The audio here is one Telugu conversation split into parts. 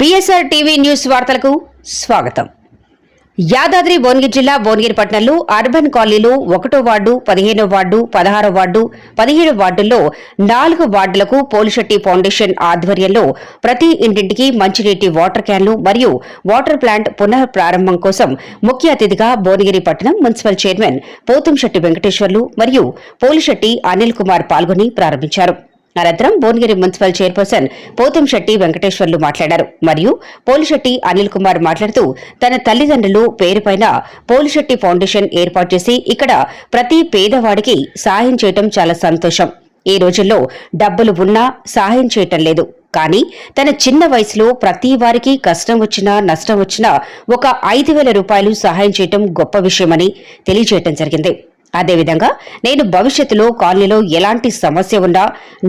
బిఎస్ఆర్ టీవీ న్యూస్ వార్తలకు స్వాగతం. యాదాద్రి భువనగిరి జిల్లా భువనగిరి పట్టణంలో అర్బన్ కాలనీలో ఒకటో వార్డు పదిహేనో వార్డు పదహారో వార్డు పదిహేడు వార్డుల్లో నాలుగు వార్డులకు పోలిశెట్టి ఫౌండేషన్ ఆధ్వర్యంలో ప్రతి ఇంటింటికి మంచినీటి వాటర్ క్యాన్లు మరియు వాటర్ ప్లాంట్ పునః ప్రారంభం కోసం ముఖ్య అతిథిగా భువనగిరి పట్టణం మున్సిపల్ చైర్మన్ పోతంశెట్టి వెంకటేశ్వర్లు మరియు పోలిశెట్టి అనిల్ కుమార్ పాల్గొని ప్రారంభించారు. అనంతరం భువనగిరి మున్సిపల్ చైర్పర్సన్ పోతంశెట్టి వెంకటేశ్వర్లు మాట్లాడారు. మరియు పోలిశెట్టి అనిల్ కుమార్ మాట్లాడుతూ తన తల్లిదండ్రులు పేరుపైన పోలిశెట్టి ఫౌండేషన్ ఏర్పాటు చేసి ఇక్కడ ప్రతి పేదవాడికి సాయం చేయటం చాలా సంతోషం. ఈ రోజుల్లో డబ్బులు ఉన్నా సహాయం చేయటం లేదు. కానీ తన చిన్న వయసులో ప్రతి వారికి కష్టం వచ్చినా నష్టం వచ్చినా ఒక ఐదు వేల రూపాయలు సహాయం చేయటం గొప్ప విషయమని తెలియజేయటం జరిగింది. అదేవిధంగా నేను భవిష్యత్తులో కాలనీలో ఎలాంటి సమస్య ఉన్నా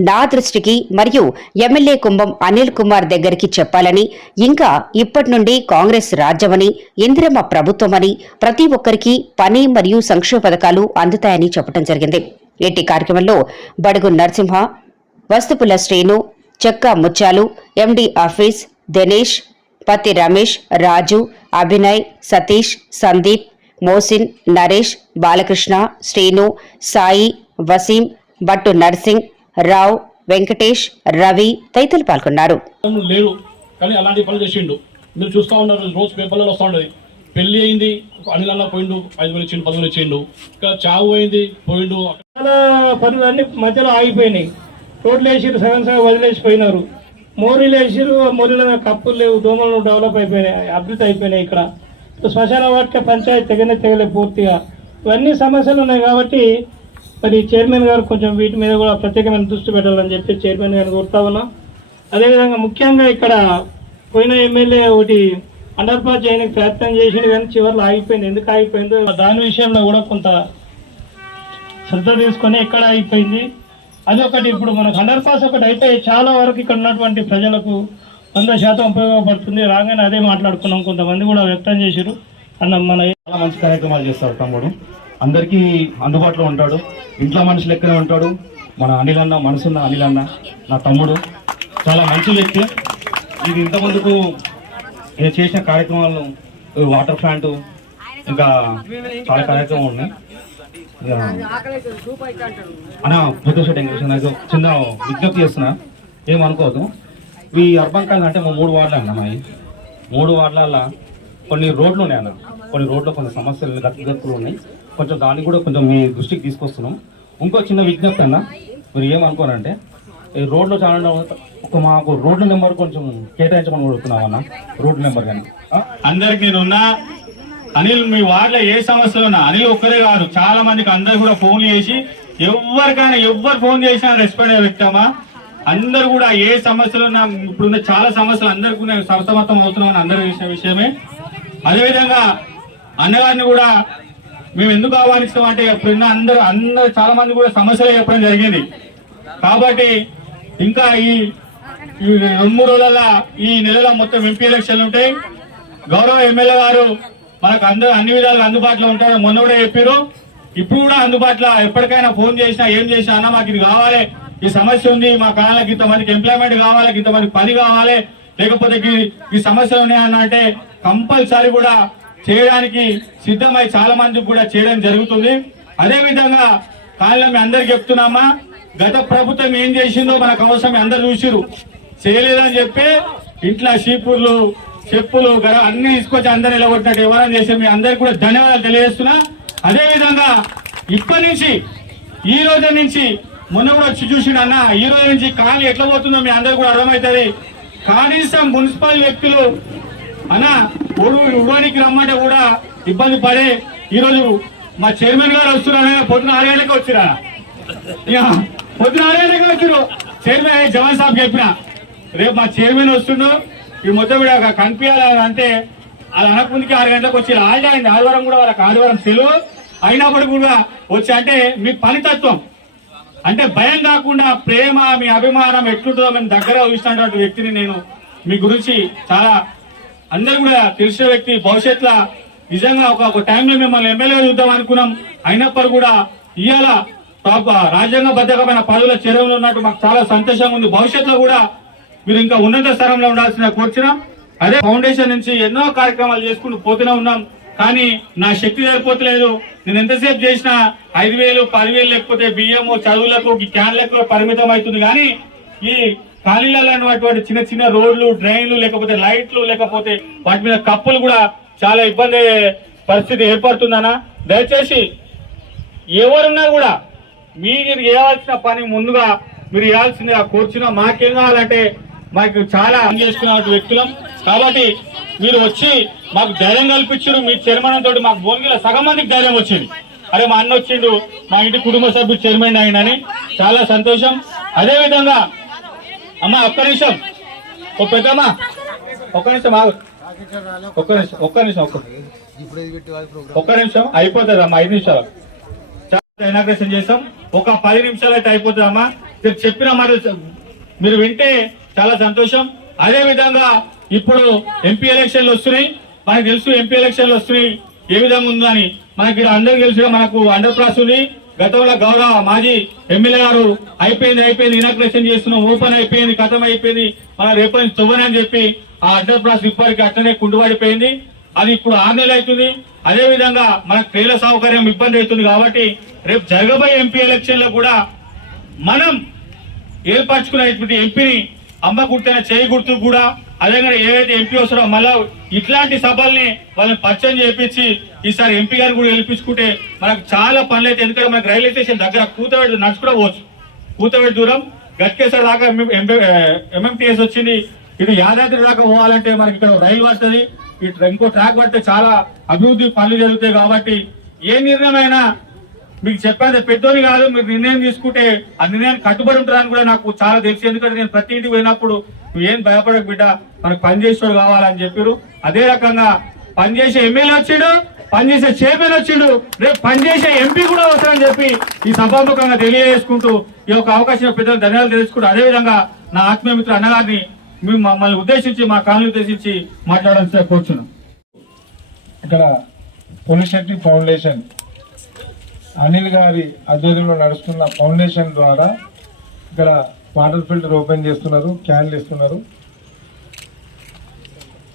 నా దృష్టికి మరియు ఎమ్మెల్యే కుంభం అనిల్ కుమార్ దగ్గరికి చెప్పాలని ఇంకా ఇప్పటి నుండి కాంగ్రెస్ రాజ్యమని ఇందిరమ్మ ప్రభుత్వమని ప్రతి ఒక్కరికి పని మరియు సంక్షేమ పథకాలు అందుతాయని చెప్పడం జరిగింది. ఎట్టి కార్యక్రమంలో బడుగు నరసింహ వస్తుపుల శ్రీను చెక్క ముత్యాలు ఎండి ఆఫీస్ దినేష్ పత్తి రమేష్ రాజు అభినయ్ సతీష్ సందీప్ మోసిన్ నరేష్ బాలకృష్ణ శ్రీను సాయి వసీం భట్టు నర్సింగ్ రావ్ వెంకటేష్ రవి తదితరులు పాల్గొన్నారు. లేరు కానీ అలాంటి పనులు చేసిండు. మీరు చూస్తూ ఉన్నారు రోజు పేపర్లలో వస్తూ ఉండదు పెళ్ళి అయింది అనిలన్నా పోయిండు ఐదు వేలు ఇచ్చిండు పది వేలు ఇచ్చిండు. ఇక్కడ చావు అయింది పోయిండు. చాలా పనులు అన్ని మధ్యలో ఆగిపోయినాయి. రోడ్లు వేసిరు సగం సగం వదిలేసిపోయినారు. మోరీలు వేసిరు మోరీల కప్పులు లేవు దోమలు డెవలప్ అయిపోయినాయి అభివృద్ధి అయిపోయినాయి ఇక్కడ. శ్మశాన వాటిక పంచాయతీ తెగనే తెగలే పూర్తిగా. ఇవన్నీ సమస్యలు ఉన్నాయి కాబట్టి మరి చైర్మన్ గారు కొంచెం వీటి మీద కూడా ప్రత్యేకమైన దృష్టి పెట్టాలని చెప్పి చైర్మన్ గారిని కోరుతా ఉన్నాం. అదేవిధంగా ముఖ్యంగా ఇక్కడ పోయిన ఎమ్మెల్యే ఒకటి అండర్ పాస్ చేయడానికి ప్రయత్నం చేసిండు కానీ చివరిలో ఆగిపోయింది. ఎందుకు ఆగిపోయిందో దాని విషయంలో కూడా కొంత శ్రద్ధ తీసుకొని ఎక్కడ అయిపోయింది అదొకటి ఇప్పుడు మనకు అండర్ పాస్ ఒకటి అయితే చాలా వరకు ఇక్కడ ఉన్నటువంటి ప్రజలకు వంద శాతం ఉపయోగపడుతుంది. రాగానే అదే మాట్లాడుకున్నాం. కొంతమంది కూడా వ్యక్తం చేశారు అన్న మన చాలా మంచి కార్యక్రమాలు చేస్తారు తమ్ముడు. అందరికీ అందుబాటులో ఉంటాడు. ఇంట్లో మనిషి లెక్కనే ఉంటాడు? మన అనిల్ అన్న మనసున్న అనిల్ అన్న నా తమ్ముడు. చాలా మంచి వ్యక్తి. ఇది ఇంతకుముందుకు నేను చేసిన కార్యక్రమాలు వాటర్ ప్లాంట్ ఇంకా చాలా కార్యక్రమాలు ఉన్నాయి. ఇక అన్న పొద్దుశెట్టి వెంకటేశ్వర నాకు చిన్న విజ్ఞప్తి చేస్తున్నా. ఏమనుకోవద్దు. ఈ అర్బన్ అంటే మా మూడు వార్డులు అన్న మావి మూడు వార్డులలో కొన్ని రోడ్లు ఉన్నాయి అన్న. కొన్ని రోడ్లు కొన్ని సమస్యలు గతులు ఉన్నాయి. కొంచెం దాన్ని కూడా కొంచెం మీ దృష్టికి తీసుకొస్తున్నాం. ఇంకో చిన్న విజ్ఞప్తి అన్న. మీరు ఏమనుకోరంటే ఈ రోడ్లు చాలా ఒక మాకు రోడ్ల నెంబర్ కొంచెం కేటాయించమని కోరుతున్నాం అన్న. రోడ్డు నెంబర్ కానీ. అందరికి నేనున్నా అనిల్ మీ వార్డులో ఏ సమస్యలు ఉన్నా అనిల్ ఒక్కరే కాదు చాలా మందికి అందరు కూడా ఫోన్లు చేసి ఎవరికైనా ఎవరు ఫోన్ చేసినా రెస్పాండ్ అయ్యే వ్యక్తమా అందరు కూడా ఏ సమస్యలు ఇప్పుడున్న చాలా సమస్యలు అందరికీ కూడా సరసమతం అవుతున్నామని అందరూ విషయమే. అదేవిధంగా అన్నగారిని కూడా మేము ఎందుకు ఆహ్వానిస్తాం అంటే ఇప్పుడున్న అందరూ అందరు చాలా మంది కూడా సమస్యలు చెప్పడం జరిగింది. కాబట్టి ఇంకా ఈ ఈ రెండు మూడు రోజుల ఈ నెలలో మొత్తం ఎంపీ ఎలక్షన్లు ఉంటాయి. గౌరవ ఎమ్మెల్యే గారు మనకు అందరూ అన్ని విధాలుగా అందుబాటులో ఉంటారు మొన్న కూడా చెప్పారు. ఇప్పుడు కూడా అందుబాటులో ఎప్పటికైనా ఫోన్ చేసినా ఏం చేసినా అన్న మాకు ఇది కావాలి. ఈ సమస్య ఉంది మా కాళ్ళకి ఇంతమందికి ఎంప్లాయ్మెంట్ కావాలి ఇంతమంది పని కావాలి లేకపోతే ఈ- సమస్యలు ఉన్నాయన్న అంటే కంపల్సరీ కూడా చేయడానికి సిద్ధమై చాలా మందికి కూడా చేయడం జరుగుతుంది. అదే విధంగా కాలంలో మీ అందరికి చెప్తున్నామా గత ప్రభుత్వం ఏం చేసిందో మనకు అవసరం అందరు చూసిరు చేయలేదని చెప్పి ఇంట్లో షీపుర్లు చెప్పులు గర అన్ని తీసుకొచ్చి అందరు నిలబట్టినట్టు ఎవరైనా చేసి మీ అందరికి కూడా ధన్యవాదాలు తెలియజేస్తున్నా. అదేవిధంగా ఇప్పటి నుంచి ఈ రోజు నుంచి మొన్న కూడా వచ్చి చూసిండు అన్న ఈ రోజు నుంచి కాలు ఎట్లా పోతుందో మీ అందరికి కూడా అర్థమవుతుంది. కనీసం మున్సిపల్ వ్యక్తులు అన్న ఉడు ఇవ్వడానికి రమ్మంటే కూడా ఇబ్బంది పడే ఈరోజు మా చైర్మన్ గారు వస్తున్నారా పొద్దున ఆరు గంటలకు వచ్చిరా పొద్దున ఆరు గంటలకు వచ్చిరు చైర్మన్ జవాన్ సాబ్ చెప్పిన రేపు మా చైర్మన్ వస్తున్నాడు ఈ మొత్తం కూడా కనిపించాలి అంటే అది అనకముందుకి ఆరు గంటలకు వచ్చి ఆల్రెడీ ఆదివారం కూడా వాళ్ళకి ఆదివారం సెలవు. అయినప్పుడు కూడా వచ్చి అంటే మీ పనితత్వం అంటే భయం కాకుండా ప్రేమ మీ అభిమానం ఎట్లుంటుందో మేము దగ్గర చూసినటువంటి వ్యక్తిని నేను మీ గురించి చాలా అందరు కూడా తెలిసిన వ్యక్తి. భవిష్యత్తులో నిజంగా ఒక ఒక టైంలో మిమ్మల్ని ఎమ్మెల్యే చూద్దాం అనుకున్నాం. అయినప్పుడు కూడా ఇవాళ పాప రాజ్యాంగబద్ధకమైన పదవుల చెరువులు ఉన్నట్టు మాకు చాలా సంతోషంగా ఉంది. భవిష్యత్తులో కూడా మీరు ఇంకా ఉన్నత స్థానంలో ఉండాల్సిన కోర్చున్నాం. అదే ఫౌండేషన్ నుంచి ఎన్నో కార్యక్రమాలు చేసుకుంటూ పోతూనే ఉన్నాం. కానీ నా శక్తి సరిపోతలేదు. నేను ఎంతసేపు చేసినా ఐదు వేలు పదివేలు లేకపోతే బియ్యము చదువులకు ఈ క్యాన్లకు పరిమితం అవుతుంది. కానీ ఈ ఖాళీలలో ఉన్నటువంటి చిన్న చిన్న రోడ్లు డ్రైన్లు లేకపోతే లైట్లు లేకపోతే వాటి మీద కప్పులు కూడా చాలా ఇబ్బంది పరిస్థితి ఏర్పడుతుందనా దయచేసి ఎవరున్నా కూడా మీరు చేయాల్సిన పని ముందుగా మీరు చేయాల్సిందిగా కూర్చున్నా. మాకేం కావాలంటే మాకు చాలా చేసుకున్న వ్యక్తులం. కాబట్టి మీరు వచ్చి మాకు ధైర్యం కల్పించారు మీ చైర్మన్ తోటి మాకు భోగిలో సగం మందికి ధైర్యం వచ్చింది. అరే మా అన్న వచ్చిండు మా ఇంటి కుటుంబ సభ్యుడు చైర్మన్ అయిందని చాలా సంతోషం. అదే విధంగా అమ్మ ఒక్క నిమిషం. ఓ పెద్దమ్మ ఒక్క నిమిషం ఆగు. ఒక్క నిమిషం ఒక్క నిమిషం ఒక్క ఒక్క నిమిషం అయిపోతుంది అమ్మా ఐదు నిమిషాలు. చాలా ఇనాగ్రేషన్ చేస్తాం ఒక పది నిమిషాలు అయితే అయిపోతుంది అమ్మా. మీరు చెప్పిన మాట మీరు వింటే చాలా సంతోషం. అదే విధంగా ఇప్పుడు ఎంపీ ఎలక్షన్లు వస్తున్నాయి. మనకు తెలుసు ఎంపీ ఎలక్షన్లు వస్తున్నాయి. ఏ విధంగా ఉందని మనకి అందరికి తెలుసు మనకు అండర్ ప్రాస్ ఉంది. గతంలో గౌరవ మాజీ ఎమ్మెల్యే గారు అయిపోయింది అయిపోయింది ఇనాగ్రేషన్ చేస్తున్నాం ఓపెన్ అయిపోయింది కథం అయిపోయింది. మన రేపు తువ్వని అని చెప్పి ఆ అండర్ ప్రాస్ ఇప్పటికి అట్లనే కుండుపడిపోయింది అది ఇప్పుడు ఆరు నెలలు అవుతుంది. అదే విధంగా మనకు ట్రైల సౌకర్యం ఇబ్బంది అవుతుంది కాబట్టి రేపు జరగబోయే ఎంపీ ఎలక్షన్లో కూడా మనం ఏర్పరచుకునేటువంటి ఎంపీని అమ్మ గుర్తైన చేయి గుర్తు కూడా అదేవిధంగా ఏదైతే ఎంపీ వస్తారో మళ్ళా ఇట్లాంటి సభల్ని వాళ్ళని పరిచయం చేయించి ఈసారి ఎంపీ గారు కూడా గెలిపించుకుంటే మనకు చాలా పనులు అయితే ఎందుకంటే మనకు రైల్వే స్టేషన్ దగ్గర కూతవేడు నడుచుకుని పోవచ్చు. కూతవేడు దూరం గట్కేశ్వర దాకా ఎంఎంటీఎస్ వచ్చింది. ఇటు యాదాద్రి దాకా పోవాలంటే మనకి ఇక్కడ రైలు పడుతుంది ఇటు ఇంకో ట్రాక్ పడితే చాలా అభివృద్ధి పనులు జరుగుతాయి కాబట్టి ఏ నిర్ణయం అయినా మీకు చెప్పేది పెద్దోని కాదు మీరు నిర్ణయం తీసుకుంటే ఆ నిర్ణయానికి కట్టుబడి ఉంటారని కూడా నాకు చాలా తెలుసు. ఎందుకంటే నేను ప్రతి ఇంటికి పోయినప్పుడు నువ్వు ఏం భయపడక బిడ్డ మనకు పనిచేసేవాడు కావాలని చెప్పారు అదే రకంగా పనిచేసే ఎమ్మెల్యే వచ్చాడు పనిచేసే చైర్మన్ వచ్చిండు రేపు పనిచేసే ఎంపీ కూడా వస్తారని చెప్పి ఈ సభాముఖంగా తెలియజేసుకుంటూ ఈ యొక్క అవకాశం పెద్దలు ధన్యవాదాలు తెలుసుకుంటూ అదే విధంగా నా ఆత్మీయ అన్నగారిని మేము మమ్మల్ని ఉద్దేశించి మా కాలనీ ఉద్దేశించి మాట్లాడాల్సి కూర్చున్నాం. ఇక్కడ పులిశెట్టి ఫౌండేషన్ అనిల్ గారి ఆధ్వర్యంలో నడుస్తున్న ఫౌండేషన్ ద్వారా ఇక్కడ వాటర్ ఫిల్టర్ ఓపెన్ చేస్తున్నారు క్యాన్లు ఇస్తున్నారు.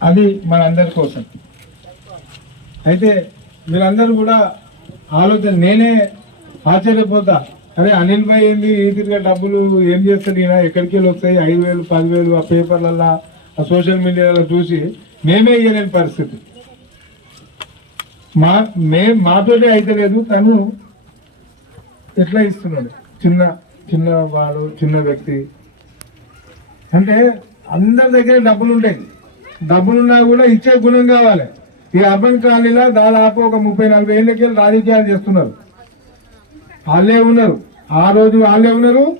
అది మనందరి కోసం. అయితే మీరందరూ కూడా ఆలోచన నేనే ఆశ్చర్యపోతా. అరే అనిల్ భాయ్ ఏంది? ఈ తిరిగే డబ్బులు ఏం చేస్తాడు ఈయన? ఎక్కడికి వెళ్ళి వస్తాయి? ఐదు వేలు పదివేలు ఆ పేపర్లల్లో ఆ సోషల్ మీడియాలో చూసి మేమే ఇయ్యలేని పరిస్థితి. మా మే మాతోటే అయితే లేదు తను ఎట్లా ఇస్తున్నాడు? చిన్న చిన్న వాడు చిన్న వ్యక్తి. అంటే అందరి దగ్గర డబ్బులు ఉంటాయి. డబ్బులున్నా కూడా ఇచ్చే గుణం కావాలి. ఈ అర్బన్ కాలనీలో దాదాపు ఒక ముప్పై నలభై ఏళ్ళకి వెళ్ళి రాజకీయాలు చేస్తున్నారు. వాళ్ళే ఉన్నారు. ఆ రోజు వాళ్ళే ఉన్నారు.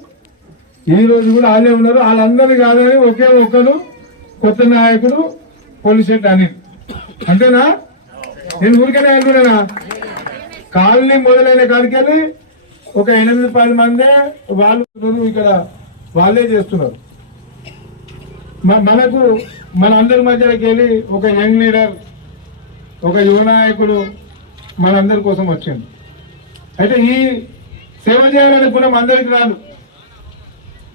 ఈ రోజు కూడా వాళ్ళే ఉన్నారు. వాళ్ళందరూ కాదని ఒకే ఒక్కరు కొత్త నాయకుడు పోలీసెట్ అని. అంతేనా? నేను ఊరికనే అనుకున్నానా కాలనీ మొదలైన కాడికెళ్ళి ఒక ఎనిమిది పది మందే వాళ్ళు ఇక్కడ. వాళ్ళే చేస్తున్నారు. మనకు మన అందరి మధ్యకి వెళ్ళి ఒక యంగ్ లీడర్ ఒక యువ నాయకుడు మనందరి కోసం వచ్చింది. అయితే ఈ సేవ చేయాలనే గుణం అందరికి రాదు.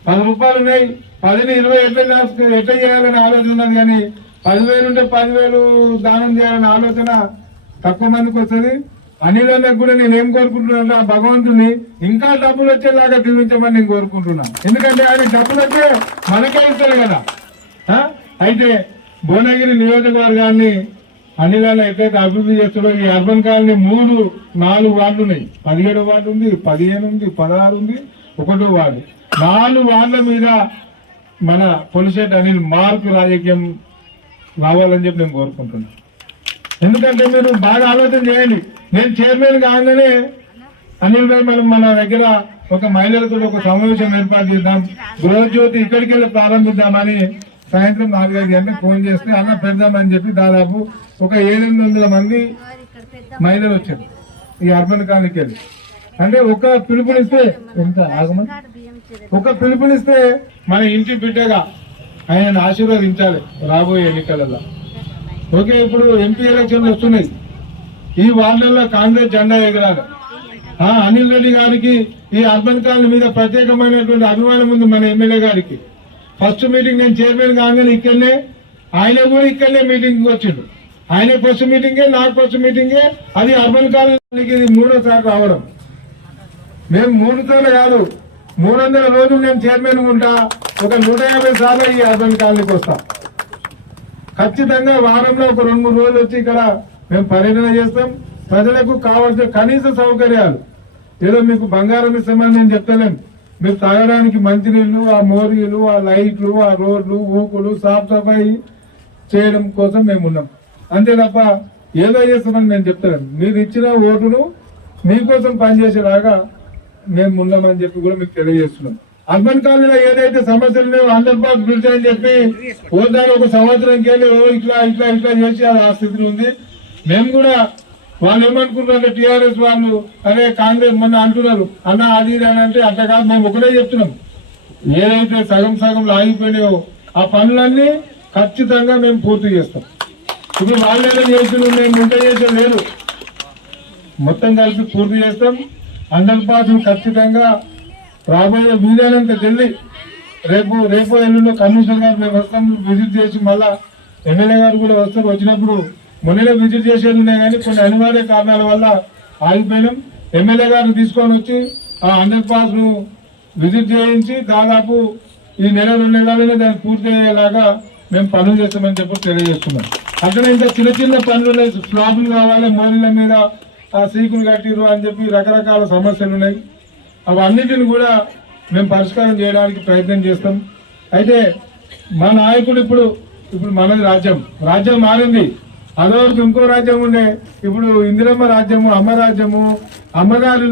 పది రూపాయలు ఉన్నాయి పదిని ఇరవై ఎట్లా చేస్త- ఎట్లా చేయాలని ఆలోచన ఉన్నది కానీ పదివేలు ఉంటే పదివేలు దానం చేయాలనే ఆలోచన తక్కువ మందికి వస్తుంది. అనిలకు కూడా నేను ఏం కోరుకుంటున్నాను ఆ భగవంతుని ఇంకా డబ్బులు వచ్చేలాగా దీవించమని నేను కోరుకుంటున్నా. ఎందుకంటే ఆయన డబ్బులు వచ్చే మనకే ఇస్తారు కదా. అయితే భువనగిరి నియోజకవర్గాన్ని అన్నిదాన్ని ఎట్లయితే అభివృద్ధి చేస్తారో ఈ అర్బన్ కాలనీ మూడు నాలుగు వార్డులు ఉన్నాయి. పదిహేడు వార్డు ఉంది పదిహేను ఉంది పదహారు ఉంది ఒకటో వార్డు. నాలుగు వార్డుల మీద మన పొలిసేట్ అనిల్ మార్పు రాజకీయం రావాలని చెప్పి నేను కోరుకుంటున్నాను ఎందుకంటే మీరు బాగా ఆలోచన చేయండి. నేను చైర్మన్ కాగానే అనిల్ భాయ్ మనం మన దగ్గర ఒక మహిళలతో ఒక సమావేశం ఏర్పాటు చేద్దాం. గృహజ్యోతి ఇక్కడికి వెళ్ళి ప్రారంభిద్దామని సాయంత్రం నాలుగైదు గంటలకు ఫోన్ చేస్తే అన్న పెడదామని చెప్పి దాదాపు ఒక ఏడెనిమిది వందల మంది మహిళలు వచ్చారు. ఈ అర్బన్ కాలనీకి వెళ్ళి. అంటే ఒక పిలుపునిస్తే ఎంత ఆగమని ఒక పిలుపునిస్తే మన ఇంటి బిడ్డగా ఆయనను ఆశీర్వదించాలి రాబోయే ఎన్నికలలో. ఓకే ఇప్పుడు ఎంపీ ఎలక్షన్ వస్తున్నాయి. ఈ వార్డులలో కాంగ్రెస్ జెండా ఎగరాలి. అనిల్ రెడ్డి గారికి ఈ అర్బన్ కాలనీ మీద ప్రత్యేకమైనటువంటి అభిమానం ఉంది మన ఎమ్మెల్యే గారికి. ఫస్ట్ మీటింగ్ నేను చైర్మన్ కాగానే ఇక్కడనే ఆయన కూడా ఇక్కడనే మీటింగ్ వచ్చిండు. ఆయన ఫస్ట్ మీటింగే నాకు ఫస్ట్ మీటింగే అది అర్బన్ కాలనీకి ఇది మూడోసారి రావడం. మేము మూడు సార్లు కాదు మూడు వందల రోజులు నేను చైర్మన్ ఉంటా ఒక నూట యాభై సార్లు ఈ అర్బన్ కాలనీకి వస్తాను ఖచ్చితంగా వారంలో ఒక రెండు రోజులు వచ్చి ఇక్కడ మేము పర్యటన చేస్తాం. ప్రజలకు కావాల్సిన కనీస సౌకర్యాలు. ఏదో మీకు బంగారం ఇస్తామని నేను చెప్తలేను. మీరు తాగడానికి మంచినీళ్ళు ఆ మోరీలు ఆ లైట్లు ఆ రోడ్లు ఊకులు సాఫ్ సఫాయి చేయడం కోసం మేము ఉన్నాం. అంతే తప్ప ఏదో చేస్తామని నేను చెప్తాను మీరు ఇచ్చిన ఓటును మీకోసం పనిచేసేలాగా మేము ఉన్నామని చెప్పి కూడా మీకు తెలియజేస్తున్నాం. అర్బన్ కాలనీలో ఏదైతే సమస్యలు లేవు అందరి పార్క్ బ్రిడ్జ్ అని చెప్పి పోతాను ఒక సంవత్సరం వెళ్ళి ఓ ఇట్లా ఇట్లా ఇట్లా చేసి ఆ స్థితిలో ఉంది. మేము కూడా వాళ్ళు ఏమనుకుంటున్నారు టీఆర్ఎస్ వాళ్ళు అరే కాంగ్రెస్ మొన్న అంటున్నారు అన్న అది ఇది అని అంటే అట్లా కాదు మేము ఒకటే చెప్తున్నాం. ఏదైతే సగం సగం ఆగిపోయినాయో ఆ పనులన్నీ ఖచ్చితంగా మేము పూర్తి చేస్తాం. ఇప్పుడు వాళ్ళేదో చేసిన మేము ఇంత చేసే లేదు మొత్తం కలిపి పూర్తి చేస్తాం. అందరి పాసులు ఖచ్చితంగా రాబోయే వీలైనంత ఢిల్లీ రేపు రేపు ఎల్లుండో కమిషనర్ గారు మేము వస్తాం విజిట్ చేసి మళ్ళా ఎమ్మెల్యే గారు కూడా వస్తారు. వచ్చినప్పుడు మొన్ననే విజిట్ చేసేది ఉన్నాయి కానీ కొన్ని అనివార్య కారణాల వల్ల ఆగిపోయినాం. ఎమ్మెల్యే గారిని తీసుకొని వచ్చి ఆ అండర్ పాస్ను విజిట్ చేయించి దాదాపు ఈ నెల రెండు నెలలనే దాన్ని పూర్తి అయ్యేలాగా మేము పనులు చేస్తామని చెప్పి తెలియజేస్తున్నాం. అక్కడ ఇంకా చిన్న చిన్న పనులు ఉన్నాయి. స్లాబ్లు కావాలి మోరీల మీద ఆ సీకులు కట్టిరు అని చెప్పి రకరకాల సమస్యలు ఉన్నాయి. అవన్నిటిని కూడా మేము పరిష్కారం చేయడానికి ప్రయత్నం చేస్తాం. అయితే మా నాయకుడు ఇప్పుడు ఇప్పుడు మనది రాజ్యం. రాజ్యం మారింది. అదొకటి ఇంకో రాజ్యం ఉండే. ఇప్పుడు ఇందిరమ్మ రాజ్యము అమ్మ రాజ్యము అమ్మగారి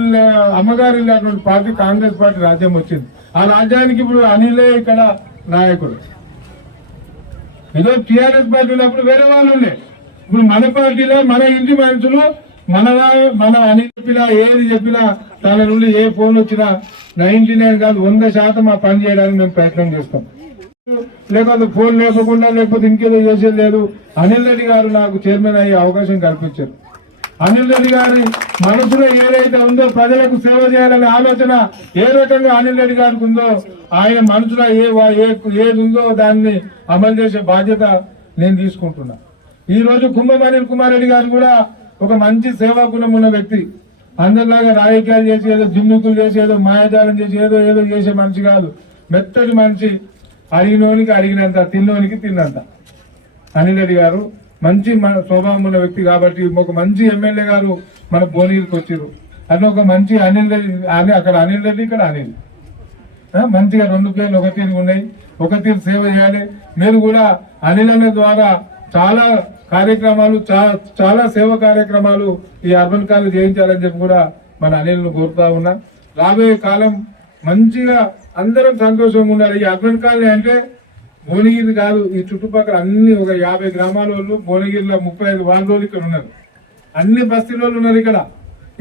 అమ్మగారి అటువంటి పార్టీ కాంగ్రెస్ పార్టీ రాజ్యం వచ్చింది. ఆ రాజ్యానికి ఇప్పుడు అనిలే ఇక్కడ నాయకుడు. ఏదో టిఆర్ఎస్ పార్టీ ఉన్నప్పుడు వేరే వాళ్ళు ఉండే. ఇప్పుడు మన పార్టీలో మన ఇంటి మనుషులు మన మన అని చెప్పినా ఏది చెప్పినా తన నుండి ఏ ఫోన్ వచ్చినా నైన్టీ నైన్ కాదు వంద శాతం ఆ పని చేయడానికి మేము ప్రయత్నం చేస్తాం. లేకపోతే ఫోన్ లేకుండా లేకపోతే ఇంకేదో చేసేది లేదు. అనిల్ రెడ్డి గారు నాకు చైర్మన్ అయ్యే అవకాశం కల్పించారు. అనిల్ రెడ్డి గారి మనసులో ఏదైతే ఉందో ప్రజలకు సేవ చేయాలనే ఆలోచన ఏ రకంగా అనిల్ రెడ్డి గారికి ఉందో ఆయన మనసులో ఏ వా- ఏ- ఏది ఉందో దాన్ని అమలు చేసే బాధ్యత నేను తీసుకుంటున్నా. ఈ రోజు కుంభం అనిల్ కుమార్ రెడ్డి గారు కూడా ఒక మంచి సేవా గుణం ఉన్న వ్యక్తి అందరిలాగా రాజకీయాలు చేసి ఏదో జిమ్మికులు చేసి ఏదో మాయాజాలం చేసి ఏదో ఏదో చేసే మనిషి కాదు. మెత్తటి మనిషి అడిగినోనికి అడిగినంత తిన్నోనికి తిన్నంత. అనిల్ రెడ్డి గారు మంచి మన స్వభావం ఉన్న వ్యక్తి కాబట్టి ఒక మంచి ఎమ్మెల్యే గారు మన భువనగిరికి వచ్చారు అట్లా ఒక మంచి అనిల్ రెడ్డి అని- అక్కడ అనిల్ రెడ్డి ఇక్కడ అనిల్. మంచిగా రెండు పేర్లు ఒక తీరు ఉన్నాయి. ఒక తీరు సేవ చేయాలి. మీరు కూడా అనిల్ అనే ద్వారా చాలా కార్యక్రమాలు చాలా చాలా సేవ కార్యక్రమాలు ఈ అర్బన్ కాలేజ్ చేయించాలని చెప్పి కూడా మన అనిల్ను కోరుతా ఉన్నా. రాబోయే కాలం మంచిగా అందరం సంతోషంగా ఉండాలి. ఈ అర్బన్ కాలనీ అంటే భువనగిరి కాదు ఈ చుట్టుపక్కల అన్ని ఒక యాభై గ్రామాల వాళ్ళు భువనగిరిలో ముప్పై ఐదు వాళ్ళు ఇక్కడ ఉన్నారు. అన్ని బస్తీల ఉన్నారు ఇక్కడ.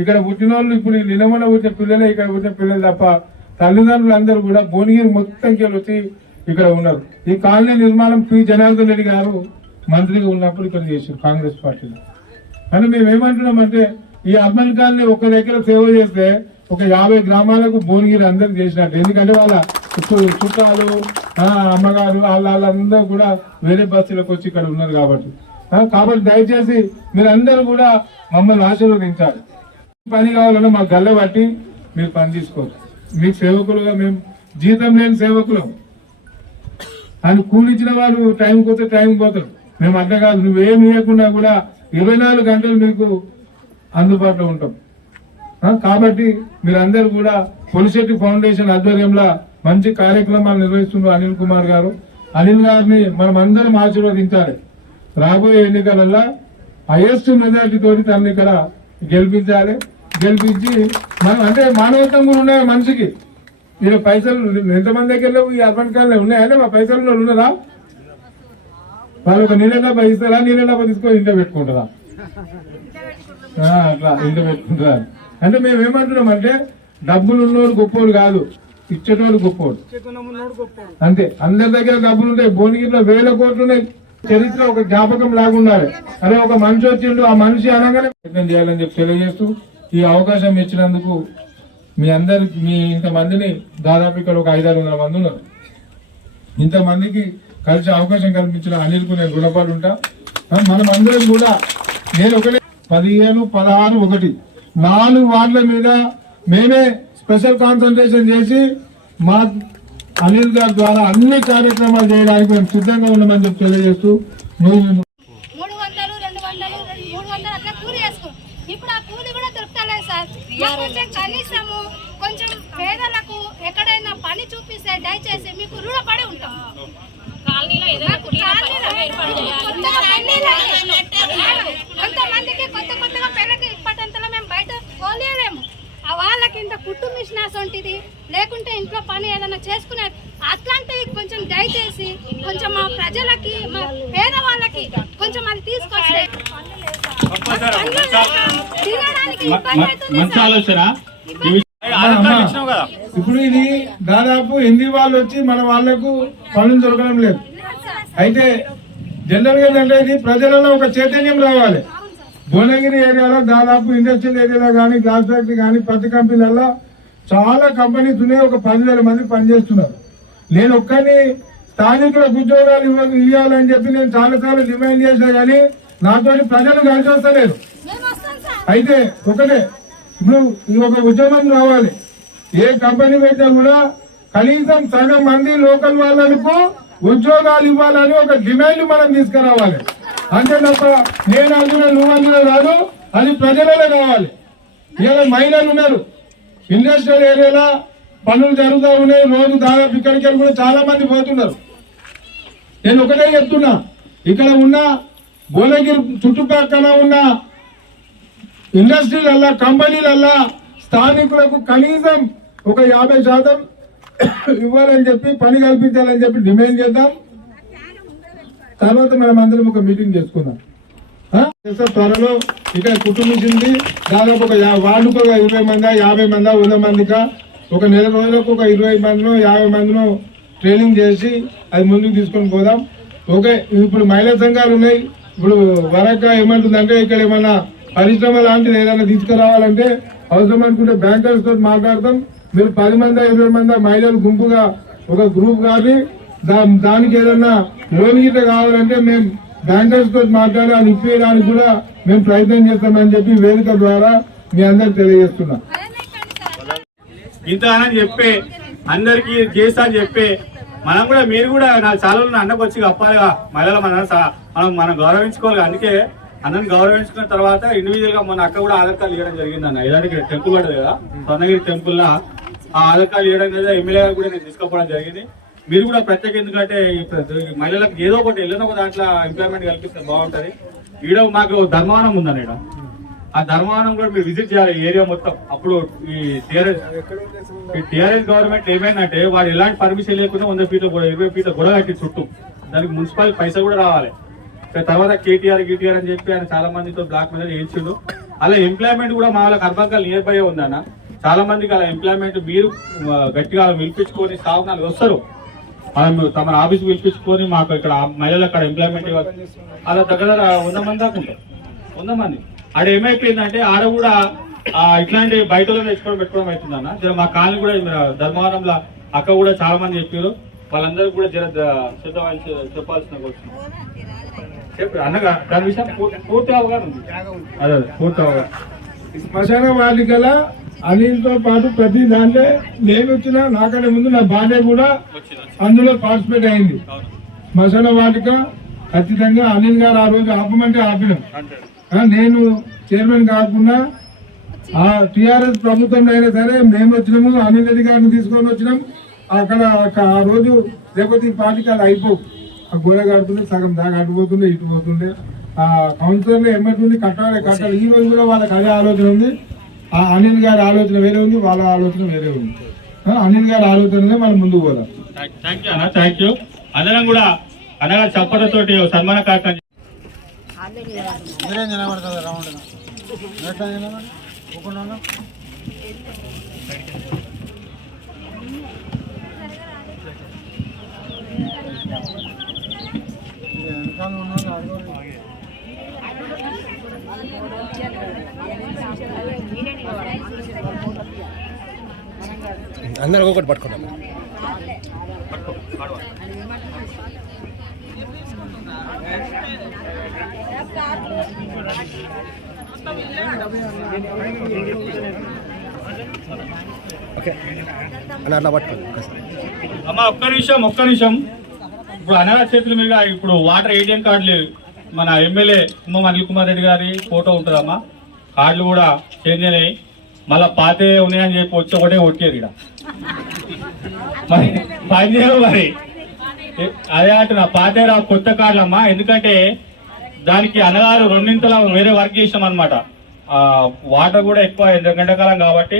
ఇక్కడ పుట్టిన వాళ్ళు ఇప్పుడు ఈ నిలమన పుట్టిన పిల్లలే ఇక్కడ పుట్టిన పిల్లలు తప్ప తల్లిదండ్రులు అందరూ కూడా భువనగిరి మొత్తం వచ్చి ఇక్కడ ఉన్నారు. ఈ కాలనీ నిర్మాణం పి. జనార్దన్ రెడ్డి గారు మంత్రిగా ఉన్నప్పుడు ఇక్కడ చేసారు కాంగ్రెస్ పార్టీలో. కానీ మేము ఏమంటున్నామంటే ఈ అర్బన్ కాలనీ ఒక దగ్గర సేవ చేస్తే ఒక యాభై గ్రామాలకు భువనగిరి అందరికి చేసినట్టు. ఎందుకంటే వాళ్ళ చుట్టాలు అమ్మగారు వాళ్ళ వాళ్ళందరూ కూడా వేరే బస్సులకు వచ్చి ఇక్కడ ఉన్నారు కాబట్టి. కాబట్టి దయచేసి మీరందరూ కూడా మమ్మల్ని ఆశీర్వదించాలి. పని కావాలన్నా మాకు గల్ల పట్టి మీరు పని తీసుకోవచ్చు మీకు సేవకులుగా మేము జీతం లేని సేవకులం. అని కూలిచ్చిన వాడు టైం పోతే టైం పోతాడు మేము అట్లా కాదు నువ్వేం ఇవ్వకుండా కూడా ఇరవై నాలుగు గంటలు మీకు అందుబాటులో ఉంటాం. కాబట్టి మీరందరూ కూడా పొలిశెట్టి ఫౌండేషన్ ఆధ్వర్యంలో మంచి కార్యక్రమాలు నిర్వహిస్తున్నారు అనిల్ కుమార్ గారు. అనిల్ గారిని మనం అందరం ఆశీర్వదించాలి. రాబోయే ఎన్నికలలో హైయెస్ట్ మెజార్టీతో తోటి తనని ఇక్కడ గెలిపించాలి. గెలిపించి మనం అంటే మానవత్వం కూడా ఉన్నాయి మనిషికి. మీరు పైసలు ఎంతమంది దగ్గర ఈ అర్బన్ కాలనీ ఉన్నాయంటే మా పైసలు ఉన్నారా వాళ్ళు ఒక నీళ్ళ డబ్బా ఇస్తారా? నీళ్ళ డబ్బా తీసుకొని ఇంట్లో పెట్టుకుంటారా? అట్లా ఇంట్లో పెట్టుకుంటారా? అంటే మేము ఏమంటున్నాం అంటే డబ్బులు ఉన్నోడు గొప్పోడు కాదు ఇచ్చేటోడు గొప్పోడు అంతే అందరి దగ్గర డబ్బులు ఉంటాయి భువనగిరిలో వేల కోట్లు ఉన్నాయి. చరిత్ర ఒక జ్ఞాపకం లాగా ఉండాలి అరే ఒక మనిషి వచ్చిండు ఆ మనిషి అనగానే ప్రయత్నం చేయాలని చెప్పి తెలియజేస్తూ ఈ అవకాశం ఇచ్చినందుకు మీ అందరి మీ ఇంతమందిని దాదాపు ఇక్కడ ఒక ఐదారు వందల మంది ఉన్నారు. ఇంతమందికి కలిసి అవకాశం కల్పించిన అనిల్కు నేను రుణపడి ఉంటా మనం అందరం కూడా నేను ఒకటే పదిహేను పదహారు ఒకటి. నాలుగు వార్డుల మీద మేమే స్పెషల్ కాన్సన్ట్రేషన్ చేసి మా అనిల్ గారి ద్వారా అన్ని కార్యక్రమాలు చేయడానికి మేము సిద్ధంగా ఉన్నామని చెప్పి తెలియజేస్తూ నువ్వు మూడు వందలు రెండు వందలు వందలు ఇప్పుడు ఆ కూలి కూడా దొరుకుతలేదు సార్. కొంచెం కనీసము కొంచెం పేదలకు ఎక్కడైనా పని చూపిస్తే దయచేసి మీకు రుణపడి ఉంటాం. కాలనీలో కొత్తగా పెళ్ళిళ్ళు అయ్యాయి. కొంతమందికి కొత్త కొత్తగా పెళ్ళకి ఇప్పటంతలో మేము బయట పోలేలేము ఆ వాళ్ళకి ఇంత కుట్టు మిషన్ అసొంటిది లేకుంటే ఇంట్లో పని ఏదైనా చేసుకునే అట్లాంటివి కొంచెం దయచేసి కొంచెం మా ప్రజలకి మా పేదవాళ్ళకి కొంచెం అది తీసుకొస్తే. ఇప్పుడు ఇది దాదాపు హిందీ వాళ్ళు వచ్చి మన వాళ్ళకు పనులు దొరకడం లేదు. అయితే జనరల్గా ఏంటంటే ఇది ప్రజలలో ఒక చైతన్యం రావాలి. భువనగిరి ఏరియాలో దాదాపు ఇండస్ట్రియల్ ఏరియాలో కానీ గ్లాస్ ఫ్యాక్టరీ కానీ పెద్ద కంపెనీలలో చాలా కంపెనీస్ ఉన్నాయి. ఒక పదివేల మంది పనిచేస్తున్నారు. నేను ఒక్కరిని స్థానికులకు ఉద్యోగాలు ఇవ్వాలని చెప్పి నేను చాలాసార్లు డిమాండ్ చేశా కానీ నాతో ప్రజలు కలిసి వస్తలేదు అయితే ఒకటే ఇప్పుడు ఒక ఉద్యమం రావాలి. ఏ కంపెనీ పెట్టినా కూడా కనీసం సగం మంది లోకల్ వాళ్ళకు ఉద్యోగాలు ఇవ్వాలని ఒక డిమాండ్ మనం తీసుకురావాలి. అంతే తప్ప నేను అందులో నువ్వు అందులో రాదు అది ప్రజలలో కావాలి. ఇలా మహిళలు ఉన్నారు. ఇండస్ట్రియల్ ఏరియాలో పనులు జరుగుతూ ఉన్నాయి. రోజు దాదాపు ఇక్కడికి కూడా చాలా మంది పోతున్నారు. నేను ఒకటే చెప్తున్నా. ఇక్కడ ఉన్న భువనగిరి చుట్టుపక్కల ఉన్న ఇండస్ట్రీలల్లా కంపెనీలల్లా స్థానికులకు కనీసం ఒక యాభై శాతం ఇవ్వాలని చెప్పి పని కల్పించాలని చెప్పి డిమాండ్ చేద్దాం. తర్వాత మనం అందరం ఒక మీటింగ్ చేసుకుందాం. త్వరలో ఇక్కడ కుటుంబించింది దాదాపు ఒక వార్డుకు ఒక ఇరవై మంది యాభై మంది వంద మందికా ఒక నెల రోజులకు ఒక ఇరవై మందినో యాభై మందినో ట్రైనింగ్ చేసి అది ముందుకు తీసుకొని పోదాం. ఓకే ఇప్పుడు మహిళా సంఘాలు ఉన్నాయి. ఇప్పుడు వరక ఏమంటుందంటే ఇక్కడ ఏమన్నా పరిశ్రమ లాంటిది ఏదైనా తీసుకురావాలంటే అవసరం అనుకుంటే బ్యాంకర్స్ తోటి మాట్లాడతాం. మీరు పది మంది ఇరవై మంది మహిళలు గుంపుగా ఒక గ్రూప్ కానీ దా- దానికి ఏదన్నా లోన్ గిట్ట కావాలంటే మేము బ్యాంకర్స్ తోటి మాట్లాడి అది ఇప్పించడానికి కూడా మేము ప్రయత్నం చేస్తామని చెప్పి వేదిక ద్వారా మీ అందరికి తెలియజేస్తున్నాం. ఇంత అని చెప్పి అందరికి చేస్తా అని చెప్పి మనం కూడా మీరు కూడా నా చాలా అన్నకు వచ్చి కప్పాలిగా మహిళలు మన స- మనం మనం గౌరవించుకోవాలి. అందుకే అన్నని గౌరవించుకున్న తర్వాత ఇండివిజువల్గా మన అక్క కూడా ఆధార్ కార్డు ఇవ్వడం జరిగింది అన్న ఇలాంటి టెంపుల్ పడదు కదా. స్వర్ణగిరి టెంపుల్ లా ఆ అలకాలు ఇవ్వడం కదా ఎమ్మెల్యే గారు కూడా నేను తీసుకోవడం జరిగింది. మీరు కూడా ప్రత్యేక ఎందుకంటే మహిళలకు ఏదో ఒకటి వెళ్ళిన ఒక దాంట్లో ఎంప్లాయ్మెంట్ కల్పిస్తే బాగుంటుంది. ఈడ మాకు ధర్మానం ఉందని ఈడ. ఆ ధర్మానం కూడా మీరు విజిట్ చేయాలి ఈ ఏరియా మొత్తం. అప్పుడు ఈ టీఆర్ఎస్ ఈ టీఆర్ఎస్ గవర్నమెంట్ ఏమైందంటే వాడు ఎలాంటి పర్మిషన్ లేకుండా వంద ఫీట్ల కూడా ఇరవై ఫీట్ల కూడా కట్టి చుట్టూ. దానికి మున్సిపల్ పైసలు కూడా రావాలి. తర్వాత కేటీఆర్ కేటీఆర్ అని చెప్పి ఆయన చాలా మందితో బ్లాక్ మీద చేయించిండు అలా ఎంప్లాయ్మెంట్ కూడా మా వాళ్ళకి అర్భంగా నియర్ బై ఉందన్న. చాలా మందికి అలా ఎంప్లాయ్మెంట్ మీరు గట్టిగా పిలిపించుకొని స్టాఫ్ నాలుగు వస్తారు. మనం తమ ఆఫీస్ పిలిపించుకొని మాకు ఇక్కడ మహిళలు అక్కడ ఎంప్లాయ్మెంట్ ఇవ్వాలి అలా దగ్గర దగ్గర వంద మంది దాకా ఉంటారు. వంద మంది. ఆడ ఏమైపోయిందంటే ఆడ కూడా ఇట్లాంటి బయట తెచ్చుకోవడం పెట్టుకోవడం అవుతుంది అన్న జర మా కాలనీ కూడా ధర్మవరంలో అక్క కూడా చాలా మంది చెప్పారు. వాళ్ళందరూ కూడా జర వహించి చెప్పాల్సిన కోసం చెప్పు అన్నగా దాని విషయం పూర్తి- అవగాహన అదే పూర్తి అవగాహన. శ్మశాన వాటికల అనిల్తో పాటు ప్రతి దాంట్లో నేను వచ్చిన నాకన్నా ముందు నా భార్య కూడా అందులో పార్టిసిపేట్ అయింది. శ్మశాన వాటిక ఖచ్చితంగా అనిల్ గారు ఆ రోజు ఆపమంటే ఆపినాం. నేను చైర్మన్ కాకుండా ఆ టిఆర్ఎస్ ప్రభుత్వంలో అయినా సరే మేము వచ్చినాము అనిల్ రెడ్డి గారిని తీసుకొని వచ్చినాం. అక్కడ ఆ రోజు లేకపోతే ఈ పార్టీకి అది అయిపోవు. ఆ గోడ కడుతుండే సగం దాకా అటు పోతుండే ఇటు పోతుండే. ఆ కౌన్సిలర్లు ఎమ్మటి కట్టాలి కట్టాలి. ఈ రోజు కూడా వాళ్ళకి అదే ఆలోచన ఉంది. ఆ అనిల్ గారి ఆలోచన వేరే ఉంది వాళ్ళ ఆలోచన వేరే ఉంది. అనిల్ గారి ఆలోచనలే మనం ముందుకు పోదాం. థ్యాంక్ యూ అన్న థ్యాంక్ యూ. అందరం కూడా అన్నగారు చప్పటతోటి సన్మాన కార్యక్రమం అందరూ ఒకటి పట్టుకుంటాం అమ్మా అట్లా అమ్మ ఒక్క నిమిషం ఒక్క నిమిషం. ఇప్పుడు అనరా చేతుల మీద ఇప్పుడు వాటర్ ఏటీఎం కార్డులు మన ఎమ్మెల్యే కుమ్మం అనిల్ కుమార్ రెడ్డి గారి ఫోటో ఉంటుందమ్మా. కార్డులు కూడా చేంజ్ అయినాయి. మళ్ళా పాతే ఉన్నాయని చెప్పి వచ్చి ఒకటే కొట్టారు ఇక్కడ మరి పనిచేయవు మరి. అదే అంటున్నా పాతే రా కొత్త కార్డులమ్మా ఎందుకంటే దానికి అనగారు రెండింతలా వేరే వర్క్ చేసాం అనమాట వాటర్ కూడా ఎక్కువ ఎండాకాలం కాబట్టి.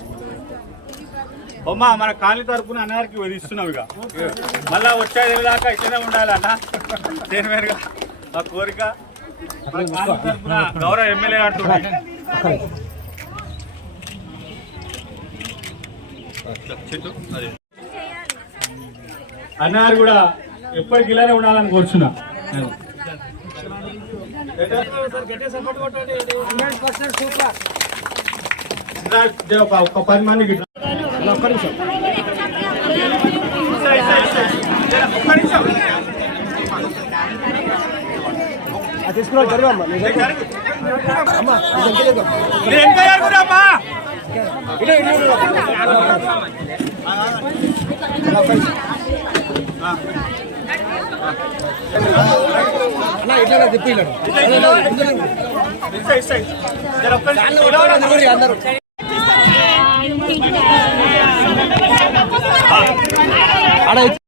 బొమ్మ మన కాలి తరపున అన్నగారికి వదిస్తున్నాం ఇక. మళ్ళా వచ్చేది దాకా ఇట్లనే ఉండాలన్న దేని మీదుగా మా కోరిక. మన కాలి తరపున గౌరవ ఎమ్మెల్యే అంటున్నాడు అన్నగారు కూడా ఎప్పటికి ఇలానే ఉండాలని కోరుచున్నా. ఒక పది మందికి ఒక్క నిమిషం. ఇస్తా, ఇస్తా, ఇస్తా. జర ఒక్క నిమిషం. నేను జరుగు. నేను 알아요.